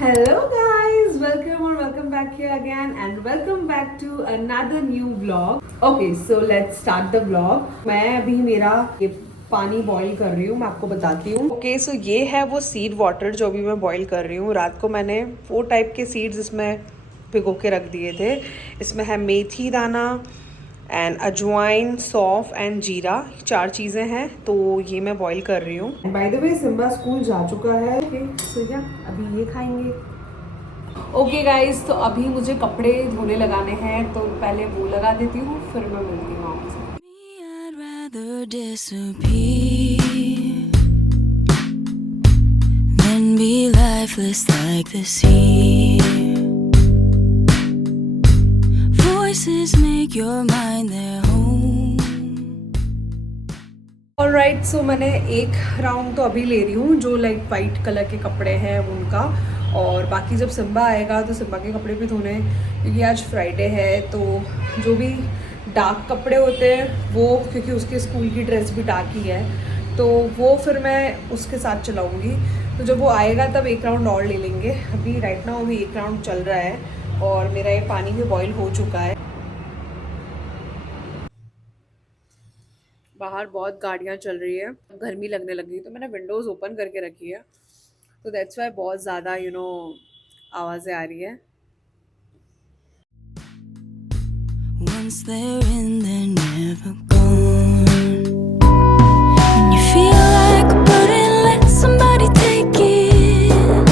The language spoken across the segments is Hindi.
Hello guys, welcome back here again and welcome back to another new vlog. Okay, so let's start the vlog. मैं अभी मेरा ये पानी बॉईल कर रही हूँ, मैं आपको बताती हूँ. Okay, so ये है वो सीड वाटर जो अभी मैं बॉईल कर रही हूँ. रात को मैंने 4 टाइप के सीड्स इसमें भिगो के रख दिए थे. इसमें है मेथी दाना एंड अजवाइन, सौंफ एंड जीरा, 4 चीज़ें हैं. तो ये मैं बॉईल कर रही हूँ. By the way Simba school जा चुका है. तो या अभी ये खाएंगे. ओके गाइज, तो अभी मुझे कपड़े धोने लगाने हैं, तो पहले वो लगा देती हूँ, फिर मैं मिलती हूँ आपसे. Voices make your mind their home. Alright, so मैंने एक राउंड तो अभी ले रही हूँ जो लाइक वाइट कलर के कपड़े हैं उनका, और बाकी जब सिम्बा आएगा तो सिम्बा के कपड़े भी धोने हैं क्योंकि आज फ्राइडे है. तो जो भी डार्क कपड़े होते हैं वो, क्योंकि उसके स्कूल की ड्रेस भी डार्क ही है, तो वो फिर मैं उसके साथ चलाऊँगी. तो जब वो आएगा तब एक राउंड और ले लेंगे. अभी राइट नाउ अभी एक राउंड चल रहा है और मेरा ये पानी भी बॉईल हो चुका है. बाहर बहुत गाड़ियाँ चल रही है, गर्मी लगने लगी, तो मैंने विंडोज़ ओपन करके रखी है. तो दैट्स वाई बहुत ज़्यादा आवाज़ें आ रही है. Once they're in, they're never gone. When you feel like a burden, let somebody take it.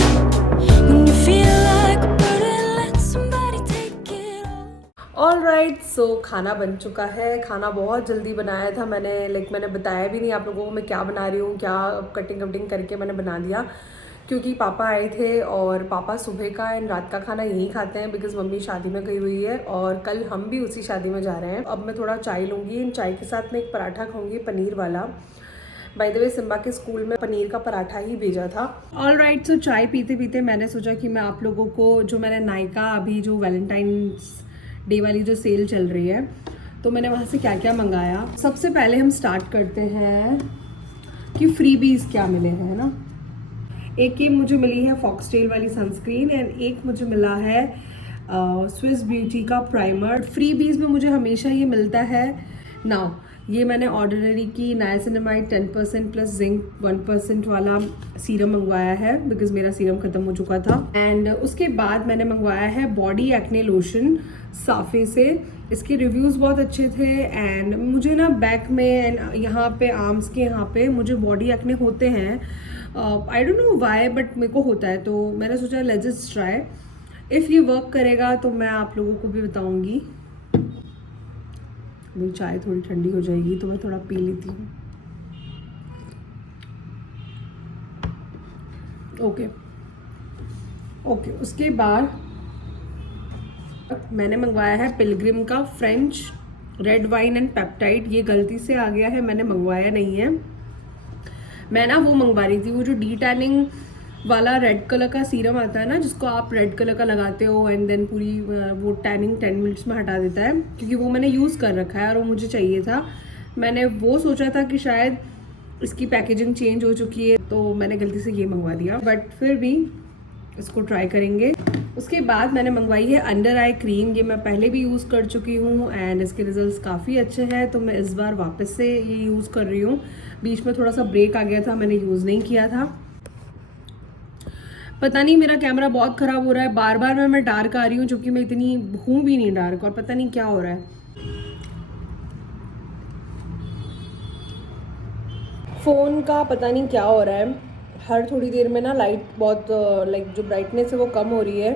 When you feel like a burden, let somebody take it all. Alright, so खाना बन चुका है. खाना बहुत जल्दी बनाया था मैंने, मैंने बताया भी नहीं आप लोगों को मैं क्या बना रही हूँ, क्या कटिंग करके मैंने बना दिया, क्योंकि पापा आए थे और पापा सुबह का एंड रात का खाना यहीं खाते हैं बिकॉज मम्मी शादी में गई हुई है और कल हम भी उसी शादी में जा रहे हैं. अब मैं थोड़ा चाय लूँगी, इन चाय के साथ मैं एक पराठा खाऊंगी पनीर वाला. बाय द वे सिम्बा के स्कूल में पनीर का पराठा ही भेजा था. ऑलराइट, सो चाय पीते पीते मैंने सोचा कि मैं आप लोगों को जो मैंने नायका अभी जो वैलेंटाइंस डे वाली जो सेल चल रही है, तो मैंने वहाँ से क्या क्या मंगाया. सबसे पहले हम स्टार्ट करते हैं कि फ्रीबीज क्या मिले हैं, है ना. एक ये मुझे मिली है फॉक्सटेल वाली सनस्क्रीन एंड एक मुझे मिला है स्विस ब्यूटी का प्राइमर. फ्रीबीज में मुझे हमेशा ये मिलता है. नाउ ये मैंने ऑर्डिनरी की नाइसिनामाइड 10% प्लस जिंक 1% वाला सीरम मंगवाया है बिकॉज मेरा सीरम ख़त्म हो चुका था. एंड उसके बाद मैंने मंगवाया है बॉडी एक्ने लोशन साफे से. इसके रिव्यूज़ बहुत अच्छे थे एंड मुझे ना बैक में एंड यहाँ पे आर्म्स के यहाँ पे मुझे बॉडी एक्ने होते हैं. I don't know why but मेरे को होता है, तो मैंने सोचा लेट्स जस्ट ट्राई. इफ़ ये वर्क करेगा तो मैं आप लोगों को भी बताऊँगी. मेरी चाय थोड़ी ठंडी हो जाएगी तो मैं थोड़ा पी लेती हूँ. ओके, उसके बाद मैंने मंगवाया है पिलग्रिम का French red wine and peptide. ये गलती से आ गया है, मैंने मंगवाया नहीं है. मैं ना वो मंगवा रही थी, वो जो डी टैनिंग वाला रेड कलर का सीरम आता है ना, जिसको आप रेड कलर का लगाते हो एंड देन पूरी वो टैनिंग 10 मिनट्स में हटा देता है, क्योंकि वो मैंने यूज़ कर रखा है और वो मुझे चाहिए था. मैंने वो सोचा था कि शायद इसकी पैकेजिंग चेंज हो चुकी है, तो मैंने गलती से ये मंगवा दिया, बट फिर भी इसको ट्राई करेंगे. उसके बाद मैंने मंगवाई है अंडर आई क्रीम. ये मैं पहले भी यूज़ कर चुकी हूँ एंड इसके रिजल्ट्स काफ़ी अच्छे हैं, तो मैं इस बार वापस से ये यूज़ कर रही हूँ. बीच में थोड़ा सा ब्रेक आ गया था, मैंने यूज़ नहीं किया था. पता नहीं मेरा कैमरा बहुत ख़राब हो रहा है, बार बार मैं डार्क आ रही हूँ, जो कि मैं इतनी हूँ भी नहीं डार्क, और पता नहीं क्या हो रहा है. फ़ोन का पता नहीं क्या हो रहा है, हर थोड़ी देर में ना लाइट बहुत जो ब्राइटनेस है वो कम हो रही है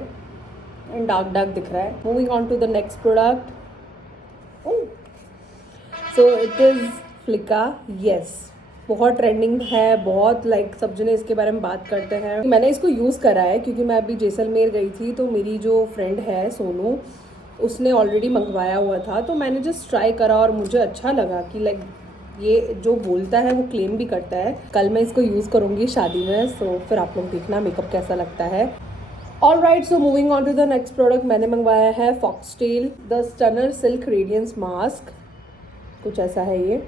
एंड डार्क दिख रहा है. Moving on to the next product. So it is flicka. Yes, बहुत ट्रेंडिंग है, बहुत सब जने इसके बारे में बात करते हैं. मैंने इसको यूज़ करा है क्योंकि मैं अभी जैसलमेर गई थी, तो मेरी जो फ्रेंड है सोनू, उसने ऑलरेडी मंगवाया हुआ था, तो मैंने जस्ट ट्राई करा और मुझे अच्छा लगा कि ये जो बोलता है वो क्लेम भी करता है. कल मैं इसको यूज़ करूँगी शादी में, सो फिर आप लोग देखना मेकअप कैसा लगता है. Alright, so moving on to the next product. मैंने मंगवाया है Foxtale the stunner silk radiance mask. कुछ ऐसा है ये,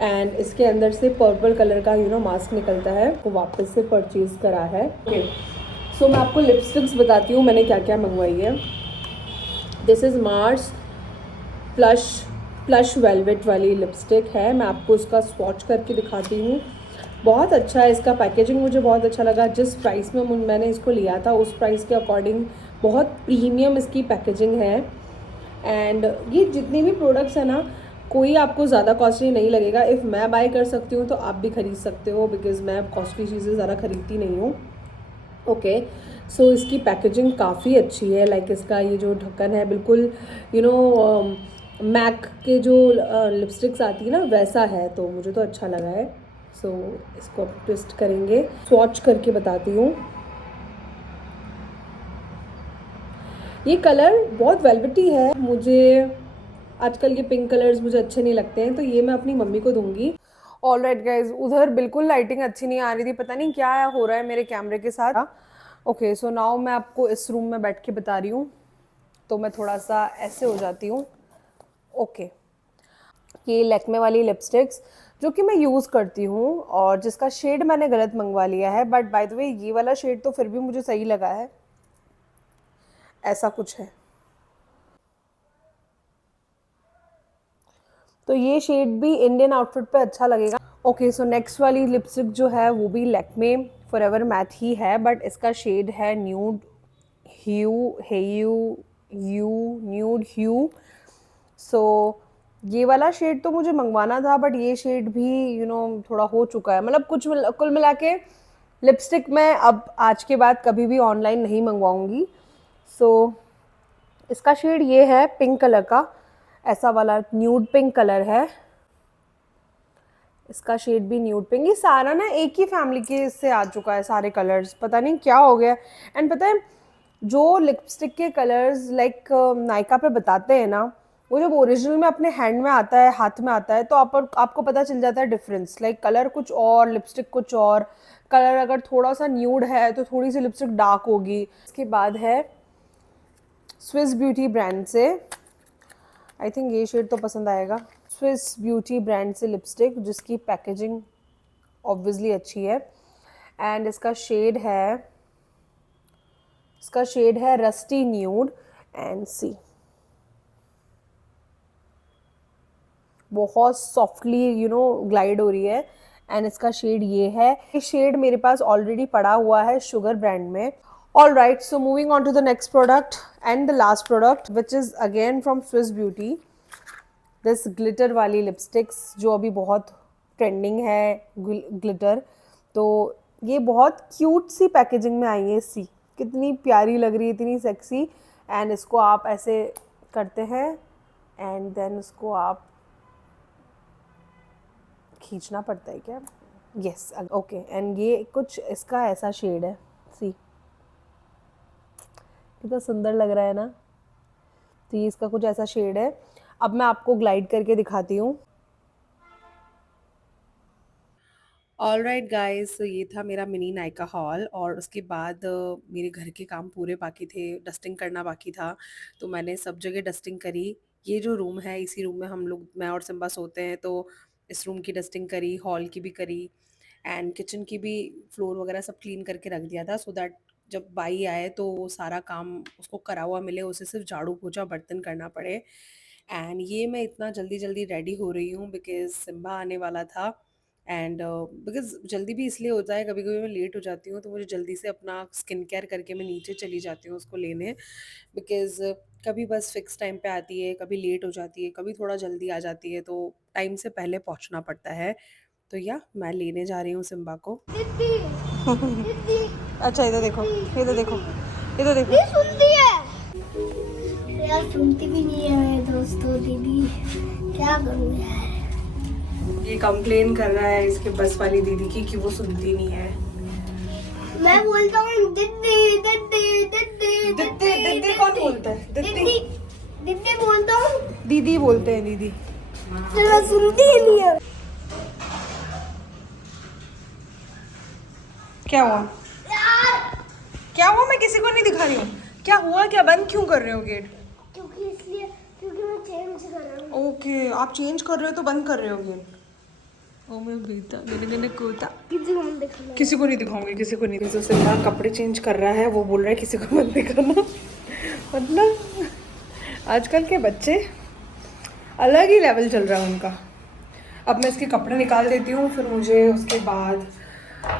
एंड इसके अंदर से पर्पल कलर का मास्क निकलता है, वो वापस से परचेज करा है. सो मैं आपको लिपस्टिक्स बताती हूँ मैंने क्या क्या मंगवाई है। This is Mars plush velvet वाली लिपस्टिक है। मैं आपको इसका स्वॉच करके दिखाती हूँ। बहुत अच्छा है इसका पैकेजिंग, मुझे बहुत अच्छा लगा। जिस प्राइस में मैंने इसको लिया था उस प्राइस के अकॉर्डिंग बहुत प्रीमियम इसकी पैकेजिंग है। एंड ये जितनी भी प्रोडक्ट्स हैं ना, कोई आपको ज़्यादा कॉस्टली नहीं लगेगा। इफ़ मैं बाय कर सकती हूँ तो आप भी खरीद सकते हो, बिकॉज़ मैं कॉस्टली चीज़ें ज़्यादा खरीदती नहीं हूँ। ओके, सो इसकी पैकेजिंग काफ़ी अच्छी है। लाइक इसका ये जो ढक्कन है बिल्कुल मैक के जो लिपस्टिक्स आती है ना वैसा है, तो मुझे तो अच्छा लगा है। सो इसको अब ट्विस्ट करेंगे, स्वॉच करके बताती हूँ। ये कलर बहुत वेलवेटी है, मुझे आजकल ये पिंक कलर्स मुझे अच्छे नहीं लगते हैं, तो ये मैं अपनी मम्मी को दूंगी। ऑलराइट गाइज, उधर बिल्कुल लाइटिंग अच्छी नहीं आ रही थी, पता नहीं क्या हो रहा है मेरे कैमरे के साथ। ओके, सो नाउ मैं आपको इस रूम में बैठ के बता रही हूँ, तो मैं थोड़ा सा ऐसे हो जाती हूँ। ओके, ये लैक्मे वाली लिपस्टिक्स जो कि मैं यूज़ करती हूँ और जिसका शेड मैंने गलत मंगवा लिया है, बट बाय द वे ये वाला शेड तो फिर भी मुझे सही लगा है। ऐसा कुछ है, तो ये शेड भी इंडियन आउटफिट पे अच्छा लगेगा। ओके, सो नेक्स्ट वाली लिपस्टिक जो है वो भी लैक्मे फॉरएवर मैट ही है, बट इसका शेड है न्यूड ह्यू। सो ये वाला शेड तो मुझे मंगवाना था, बट ये शेड भी थोड़ा हो चुका है। मतलब कुल मिला के लिपस्टिक मैं अब आज के बाद कभी भी ऑनलाइन नहीं मंगवाऊंगी। सो इसका शेड ये है पिंक कलर का, ऐसा वाला न्यूड पिंक कलर है। इसका शेड भी न्यूड पिंक। ये सारा ना एक ही फैमिली के से आ चुका है सारे कलर्स, पता नहीं क्या हो गया। एंड पता है जो लिपस्टिक के कलर्स लाइक नायका पे बताते हैं ना, वो जब ओरिजिनल में अपने हैंड में आता है, हाथ में आता है, तो आपको पता चल जाता है डिफरेंस। लाइक कलर कुछ और, लिपस्टिक कुछ और। कलर अगर थोड़ा सा न्यूड है तो थोड़ी सी लिपस्टिक डार्क होगी। इसके बाद है स्विस ब्यूटी ब्रांड से, आई थिंक ये शेड तो पसंद आएगा। स्विस ब्यूटी ब्रांड से लिपस्टिक जिसकी पैकेजिंग ऑब्वियसली अच्छी है। एंड इसका शेड है रस्टी न्यूड। एंड सी, बहुत सॉफ्टली ग्लाइड हो रही है। एंड इसका शेड ये है। ये शेड मेरे पास ऑलरेडी पड़ा हुआ है शुगर ब्रांड में। All right, so moving on to the next product and the last product which is again from Swiss beauty. This glitter वाली लिपस्टिक्स जो अभी बहुत ट्रेंडिंग है, ग्लिटर। तो ये बहुत क्यूट सी पैकेजिंग में आई है। सी कितनी प्यारी लग रही है, इतनी सेक्सी। एंड इसको आप ऐसे करते हैं एंड देन इसको आप खींचना पड़ता है क्या? Yes, okay. एंड ये कुछ इसका ऐसा शेड है। सी कितना सुंदर लग रहा है ना। तो ये इसका कुछ ऐसा शेड है। अब मैं आपको ग्लाइड करके दिखाती हूँ। ऑल राइट गाइज, तो ये था मेरा मिनी नायका हॉल। और उसके बाद मेरे घर के काम पूरे बाकी थे, डस्टिंग करना बाकी था, तो मैंने सब जगह डस्टिंग करी। ये जो रूम है, इसी रूम में हम लोग, मैं और सिम्बा सोते हैं, तो इस रूम की डस्टिंग करी, हॉल की भी करी, एंड किचन की भी फ्लोर वगैरह सब क्लीन करके रख दिया था, सो दैट जब बाई आए तो वो सारा काम उसको करा हुआ मिले, उसे सिर्फ झाड़ू पोछा बर्तन करना पड़े। एंड ये मैं इतना जल्दी जल्दी रेडी हो रही हूँ बिकॉज सिम्बा आने वाला था। एंड बिकॉज जल्दी भी इसलिए होता है, कभी कभी मैं लेट हो जाती हूँ तो मुझे जल्दी से अपना स्किन केयर करके मैं नीचे चली जाती हूँ उसको लेने, बिकॉज कभी बस फिक्स टाइम पे आती है, कभी लेट हो जाती है, कभी थोड़ा जल्दी आ जाती है, तो टाइम से पहले पहुँचना पड़ता है। तो या मैं लेने जा रही हूँ सिम्बा को। अच्छा, इधर देखो, इधर देखो, इधर देखो। ये सुनती है यार, सुनती भी नहीं है मेरे दोस्तों। दीदी क्या करूँ यार। ये कंप्लेन कर रहा है इसके बस वाली दीदी की कि वो सुनती नहीं है। मैं बोलता हूँ दीदी दीदी दीदी दीदी दीदी कौन बोलता है? दीदी दीदी बोलता हूँ, दीदी बोलते हैं, दीदी। तेरा सुनती ही नहीं है। क्या हुआ? क्या हुआ? मैं किसी को नहीं दिखा रही हूँ। क्या हुआ? क्या बंद क्यों कर रहे हो गेट? क्योंकि मैं चेंज कर रहा हूँ। ओके, आप चेंज कर रहे हो तो बंद कर रहे हो गेट। ओ मैं बेटा मैंने कोता किसी को मत दिखाना। किसी को नहीं दिखाऊंगी, किसी को नहीं। जो सिम्बा कपड़े चेंज कर रहा है वो बोल रहा है किसी को मत दिखाना। मतलब आजकल के बच्चे अलग ही लेवल चल रहा है उनका। अब मैं इसके कपड़े निकाल देती हूँ, फिर मुझे उसके बाद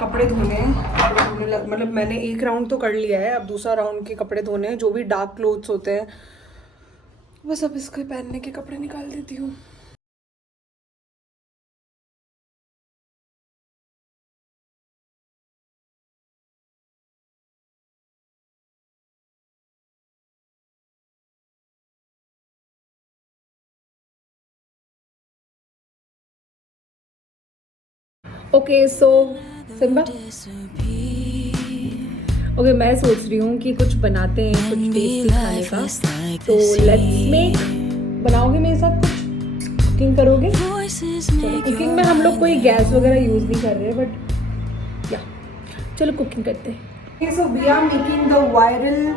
कपड़े धोने मतलब मैंने एक राउंड तो कर लिया है, अब दूसरा राउंड के कपड़े धोने हैं, जो भी डार्क क्लोथ्स होते हैं। बस अब इसके पहनने के कपड़े निकाल देती हूँ। ओके सो सिम्बा, ओके मैं सोच रही हूँ कि कुछ बनाते हैं, कुछ टेस्टी खाने का। तो लेट्स मेक। बनाओगे मेरे साथ कुछ? कुकिंग करोगे? चलो कुकिंग में हम लोग कोई गैस वगैरह यूज़ नहीं कर रहे, बट या चलो कुकिंग करते हैं। So we are making the viral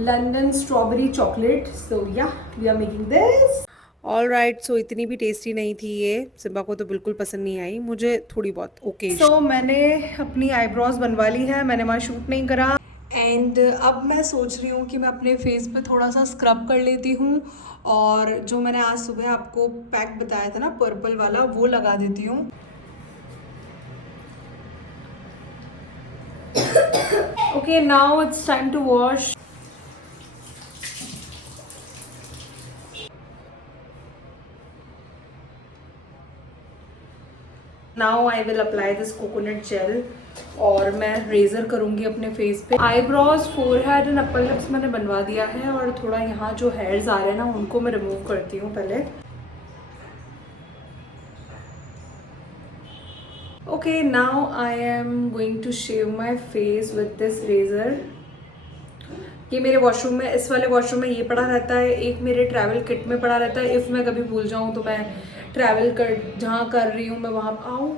London strawberry chocolate. So yeah we are making this. All right, so इतनी भी टेस्टी नहीं थी ये, सिम्बा को तो बिल्कुल पसंद नहीं आई, मुझे थोड़ी बहुत ओके। सो मैंने अपनी आईब्रोज बनवा ली है, मैंने वहाँ शूट नहीं करा। एंड अब मैं सोच रही हूँ कि मैं अपने फेस पे थोड़ा सा स्क्रब कर लेती हूँ, और जो मैंने आज सुबह आपको पैक बताया था ना पर्पल वाला, वो लगा देती हूँ। Okay now it's time to wash. Now I will apply this coconut gel, और मैं रेजर करूंगी अपने फेस पे। Eyebrows, forehead and upper lips मैंने बनवा दिया है, और थोड़ा यहाँ जो हेयर्स आ रहे हैं ना उनको मैं रिमूव करती हूँ पहले। Okay now I am going to shave my face with this razor. ये मेरे वॉशरूम में, इस वाले वॉशरूम में ये पड़ा रहता है, एक मेरे ट्रैवल किट में पड़ा रहता है। इफ़ मैं कभी भूल जाऊँ तो मैं ट्रैवल कर जहाँ कर रही हूँ मैं वहाँ आऊँ।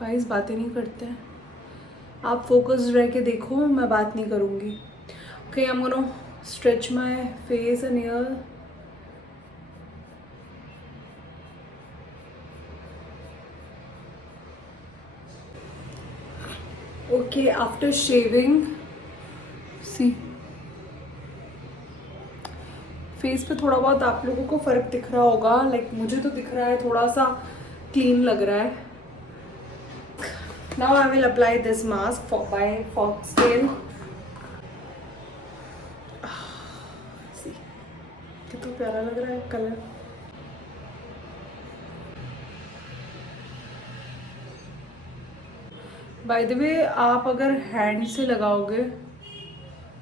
गाइस बातें नहीं करते हैं, आप फोकस्ड रह के देखो, मैं बात नहीं करूँगी। Okay I am gonna stretch my face and ear. Okay after shaving see face पे थोड़ा बहुत आप लोगों को फ़र्क दिख रहा होगा, लाइक मुझे तो दिख रहा है, थोड़ा सा क्लीन लग रहा है। Now I will apply this mask by Foxtale. कितना प्यारा लग रहा है कलर। बाय द वे आप अगर हैंड से लगाओगे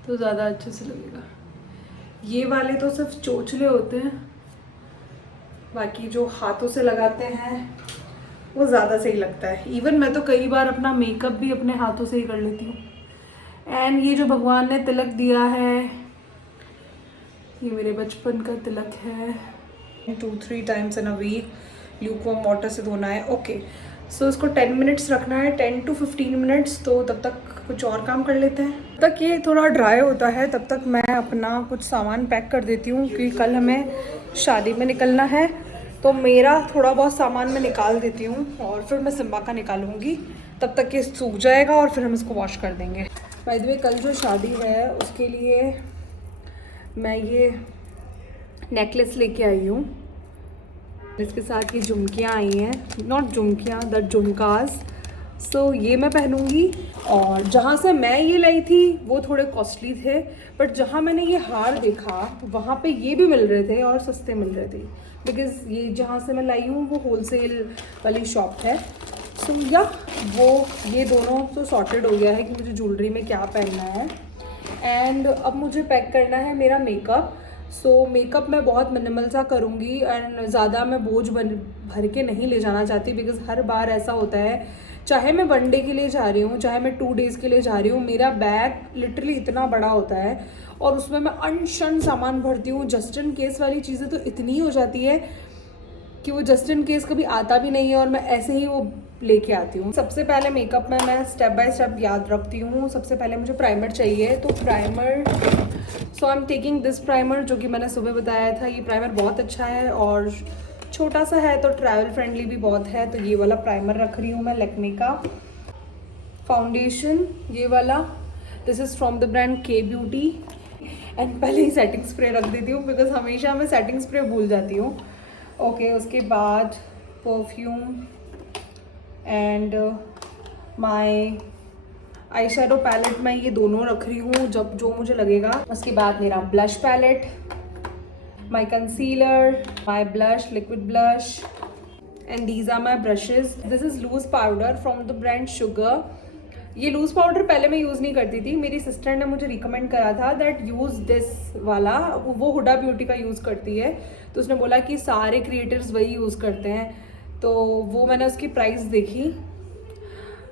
तो ज़्यादा अच्छे से लगेगा। ये वाले तो सिर्फ चोचले होते हैं, बाकी जो हाथों से लगाते हैं वो ज़्यादा सही लगता है। इवन मैं तो कई बार अपना मेकअप भी अपने हाथों से ही कर लेती हूँ। एंड ये जो भगवान ने तिलक दिया है, ये मेरे बचपन का तिलक है। 2-3 times in a week lukewarm water से धोना है। ओके सो इसको 10 मिनट्स रखना है, 10 to 15 मिनट्स। तो तब तक कुछ और काम कर लेते हैं। तब तक ये थोड़ा ड्राई होता है, तब तक मैं अपना कुछ सामान पैक कर देती हूँ, क्योंकि कल हमें शादी में निकलना है। तो मेरा थोड़ा बहुत सामान मैं निकाल देती हूँ, और फिर मैं सिम्बा का निकालूंगी। तब तक ये सूख जाएगा और फिर हम इसको वॉश कर देंगे। बाय द वे कल जो शादी है उसके लिए मैं ये नेकलेस लेके आई हूँ। इसके साथ ये झुमकियाँ आई हैं, नॉट झुमकियाँ द झुमकास। सो ये मैं पहनूंगी। और जहाँ से मैं ये लाई थी वो थोड़े कॉस्टली थे, बट जहाँ मैंने ये हार देखा वहाँ पे ये भी मिल रहे थे और सस्ते मिल रहे थे, बिकॉज़ ये जहाँ से मैं लाई हूँ वो होलसेल वाली शॉप है। सो या वो ये दोनों तो सॉर्टेड हो गया है कि मुझे ज्वेलरी में क्या पहनना है। एंड अब मुझे पैक करना है मेरा मेकअप। सो मेकअप मैं बहुत मिनिमल सा करूँगी, एंड ज़्यादा मैं बोझ भर के नहीं ले जाना चाहती, बिकॉज़ हर बार ऐसा होता है, चाहे मैं 1 डे के लिए जा रही हूँ, चाहे मैं 2 डेज़ के लिए जा रही हूँ, मेरा बैग लिटरली इतना बड़ा होता है और उसमें मैं अनशन सामान भरती हूँ। जस्ट इन केस वाली चीज़ें तो इतनी हो जाती है कि वो जस्ट इन केस कभी आता भी नहीं है, और मैं ऐसे ही वो लेके आती हूँ। सबसे पहले मेकअप में मैं स्टेप बाय स्टेप याद रखती हूँ। सबसे पहले मुझे प्राइमर चाहिए, तो primer, so I am taking this primer, जो कि मैंने सुबह बताया था। ये प्राइमर बहुत अच्छा है, और छोटा सा है तो ट्रैवल फ्रेंडली भी बहुत है। तो ये वाला प्राइमर रख रही हूँ मैं लैक्मे का। फाउंडेशन ये वाला, this is from the brand के ब्यूटी। एंड पहले ही सेटिंग स्प्रे रख देती हूँ बिकॉज हमेशा मैं सेटिंग स्प्रे भूल जाती हूँ। ओके, उसके बाद perfume and my eyeshadow palette, मैं ये दोनों रख रही हूँ जब जो मुझे लगेगा। उसके बाद मेरा blush palette, my concealer, my blush, liquid blush, and these are my brushes. This is loose powder from the brand Sugar. ये लूज पाउडर पहले मैं यूज़ नहीं करती थी, मेरी सिस्टर ने मुझे रिकमेंड करा था दैट यूज़ दिस वाला। वो हुडा ब्यूटी का यूज़ करती है, तो उसने बोला कि सारे क्रिएटर्स वही यूज़ करते हैं। तो वो मैंने उसकी प्राइस देखी,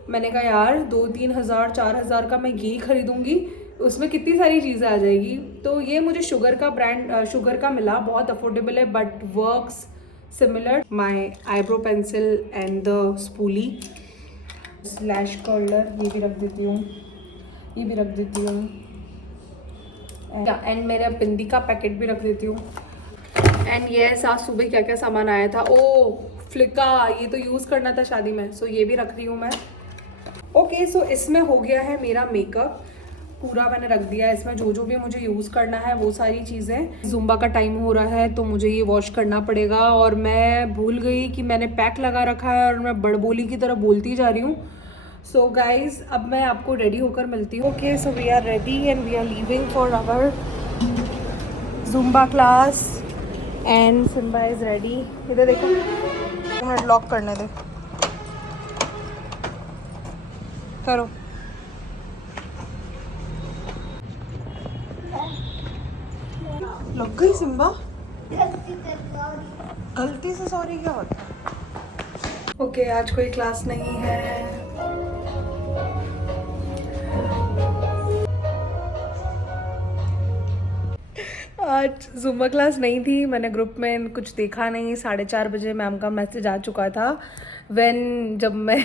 मैंने कहा यार 2-3 हज़ार 4 हज़ार का मैं यही खरीदूंगी, उसमें कितनी सारी चीज़ें आ जाएगी। तो ये मुझे शुगर का ब्रांड शुगर का मिला, बहुत अफोर्डेबल है but works similar. My eyebrow pencil and the spoolie, lash curler ये भी रख देती हूँ, ये भी रख देती हूँ, एंड मेरा बिंदी का पैकेट भी रख देती हूँ। एंड ये आज सुबह क्या क्या सामान आया था, ओ फ्लिका, ये तो यूज़ करना था शादी में, सो ये भी रख रही हूँ मैं। ओके, सो इसमें हो गया है मेरा मेकअप पूरा, मैंने रख दिया है इसमें जो जो भी मुझे यूज़ करना है वो सारी चीज़ें। जुम्बा का टाइम हो रहा है तो मुझे ये वॉश करना पड़ेगा, और मैं भूल गई कि मैंने पैक लगा रखा है और मैं बड़बोली की तरह बोलती जा रही हूँ। सो गाइज, अब मैं आपको रेडी होकर मिलती हूँ। Okay, so we are ready and we are leaving for our Zumba class and Simba is ready. इधर देखो, हेड लॉक करने दे, करो। लग गई सिम्बा, गलती से सॉरी क्या होता है। ओके, आज कोई क्लास नहीं है। आज जुम्बा क्लास नहीं थी, मैंने ग्रुप में कुछ देखा नहीं। 4:30 बजे मैम का मैसेज आ चुका था। जब मैं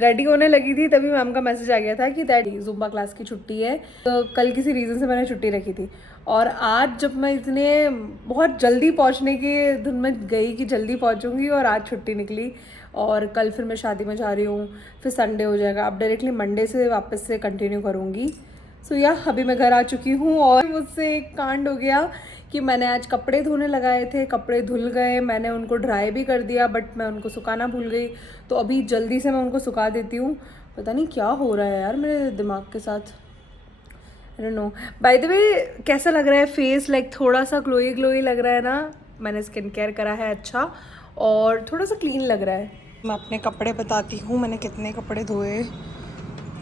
रेडी होने लगी थी तभी मैम का मैसेज आ गया था कि दैट जुम्बा क्लास की छुट्टी है। तो कल किसी रीज़न से मैंने छुट्टी रखी थी, और आज जब मैं इतने बहुत जल्दी पहुंचने के धुन में गई कि जल्दी पहुंचूंगी, और आज छुट्टी निकली। और कल फिर मैं शादी में जा रही हूँ, फिर संडे हो जाएगा। अब डायरेक्टली मंडे से वापस से कंटिन्यू करूँगी। सो अभी मैं घर आ चुकी हूँ, और मुझसे एक कांड हो गया कि मैंने आज कपड़े धोने लगाए थे, कपड़े धुल गए, मैंने उनको ड्राई भी कर दिया बट मैं उनको सुखाना भूल गई। तो अभी जल्दी से मैं उनको सुखा देती हूँ। पता नहीं क्या हो रहा है यार मेरे दिमाग के साथ, I don't know. Bye the वे, कैसा लग रहा है फेस? लाइक थोड़ा सा ग्लोई ग्लोई लग रहा है ना। मैंने स्किन केयर करा है अच्छा, और थोड़ा सा क्लीन लग रहा है। मैं अपने कपड़े बताती हूँ मैंने कितने कपड़े धोए।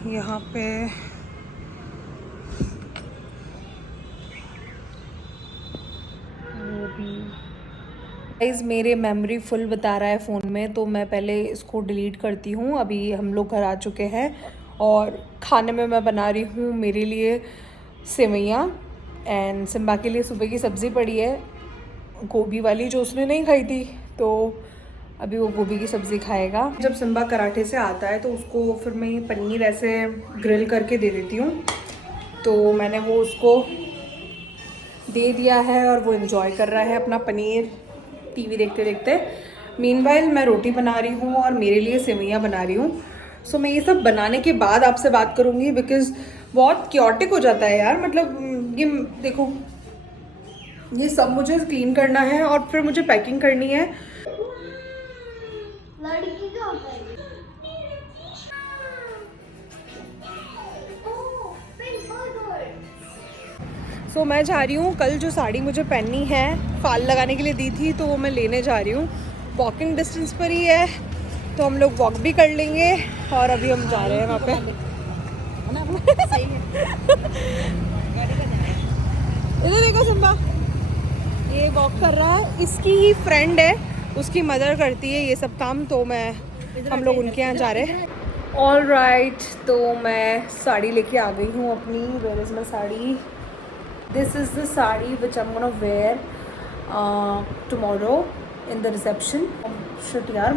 यहाँ पे गाइस, मेरे मेमोरी फुल बता रहा है फ़ोन में, तो मैं पहले इसको डिलीट करती हूँ। अभी हम लोग घर आ चुके हैं, और खाने में मैं बना रही हूँ मेरे लिए सेवैयाँ, एंड सिम्बा के लिए सुबह की सब्ज़ी पड़ी है गोभी वाली जो उसने नहीं खाई थी, तो अभी वो गोभी की सब्ज़ी खाएगा। जब सिम्बा कराटे से आता है तो उसको फिर मैं पनीर ऐसे ग्रिल करके दे देती हूँ। तो मैंने वो उसको दे दिया है और वो एंजॉय कर रहा है अपना पनीर टीवी देखते देखते। मीनवाइल मैं रोटी बना रही हूँ और मेरे लिए सेवैयाँ बना रही हूँ। सो मैं ये सब बनाने के बाद आपसे बात करूँगी, बिकॉज़ बहुत क्योटिक हो जाता है यार। मतलब ये देखो, ये सब मुझे क्लीन करना है और फिर मुझे पैकिंग करनी है। लड़की का होता है। सो मैं जा रही हूँ, कल जो साड़ी मुझे पहननी है फाल लगाने के लिए दी थी, तो वो मैं लेने जा रही हूँ। वॉकिंग डिस्टेंस पर ही है, तो हम लोग वॉक भी कर लेंगे। और अभी हम जा रहे हैं वहाँ पे। इधर देखो सिम्बा, ये वॉक कर रहा है। इसकी ही फ्रेंड है, उसकी मदर करती है ये सब काम, तो हम लोग उनके यहाँ जा रहे हैं। ऑल राइट, तो मैं साड़ी लेके आ गई हूँ अपनी। Where is my sari? This is the sari which I'm gonna wear tomorrow in the reception. Shit यार,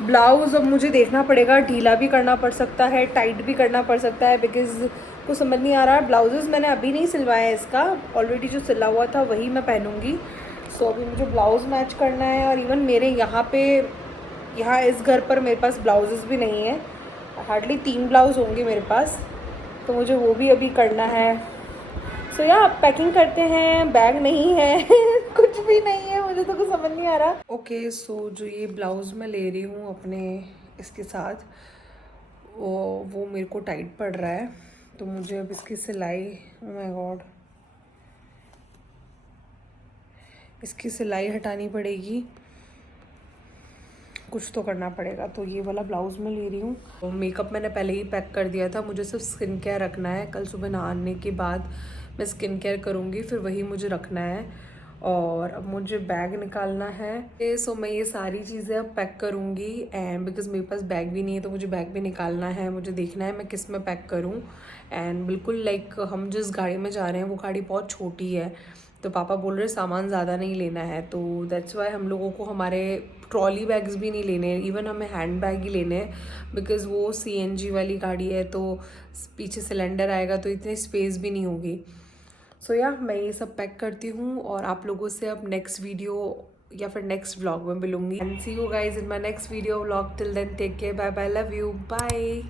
ब्लाउज़ अब मुझे देखना पड़ेगा, ढीला भी करना पड़ सकता है, टाइट भी करना पड़ सकता है, बिकॉज़ कुछ समझ नहीं आ रहा। ब्लाउजेज़ मैंने अभी नहीं सिलवाया है इसका, ऑलरेडी जो सिला हुआ था वही मैं पहनूंगी। सो अभी मुझे ब्लाउज़ मैच करना है। और इवन मेरे यहाँ इस घर पर मेरे पास ब्लाउजेज़ भी नहीं है, हार्डली 3 ब्लाउज़ होंगे मेरे पास, तो मुझे वो भी अभी करना है। सो या पैकिंग करते हैं। बैग नहीं है कुछ भी नहीं है, मुझे तो कुछ समझ नहीं आ रहा। ओके सो जो ये ब्लाउज़ मैं ले रही हूँ अपने इसके साथ, वो मेरे को टाइट पड़ रहा है, तो मुझे अब इसकी सिलाई, ओह माय गॉड, इसकी सिलाई हटानी पड़ेगी, कुछ तो करना पड़ेगा। तो ये वाला ब्लाउज़ मैं ले रही हूँ। तो मेकअप मैंने पहले ही पैक कर दिया था, मुझे सिर्फ स्किन केयर रखना है। कल सुबह नहाने के बाद मैं स्किन केयर करूँगी, फिर वही मुझे रखना है। और अब मुझे बैग निकालना है। सो मैं ये सारी चीज़ें अब पैक करूँगी, एंड बिकॉज मेरे पास बैग भी नहीं है तो मुझे बैग भी निकालना है। मुझे देखना है मैं किस में पैक करूँ। एंड बिल्कुल लाइक हम जिस गाड़ी में जा रहे हैं वो गाड़ी बहुत छोटी है, तो पापा बोल रहे सामान ज़्यादा नहीं लेना है, तो दैट्स वाई हम लोगों को हमारे ट्रॉली बैग्स भी नहीं लेने हैं, इवन हमें हैंड बैग ही लेने हैं, बिकॉज़ वो CNG वाली गाड़ी है, तो पीछे सिलेंडर आएगा तो इतनी स्पेस भी नहीं होगी। सो या मैं ये सब पैक करती हूँ और आप लोगों से अब नेक्स्ट वीडियो या फिर नेक्स्ट व्लॉग में मिलूंगी। And see you guys in my next video vlog. Till then take care, bye bye, love you, bye.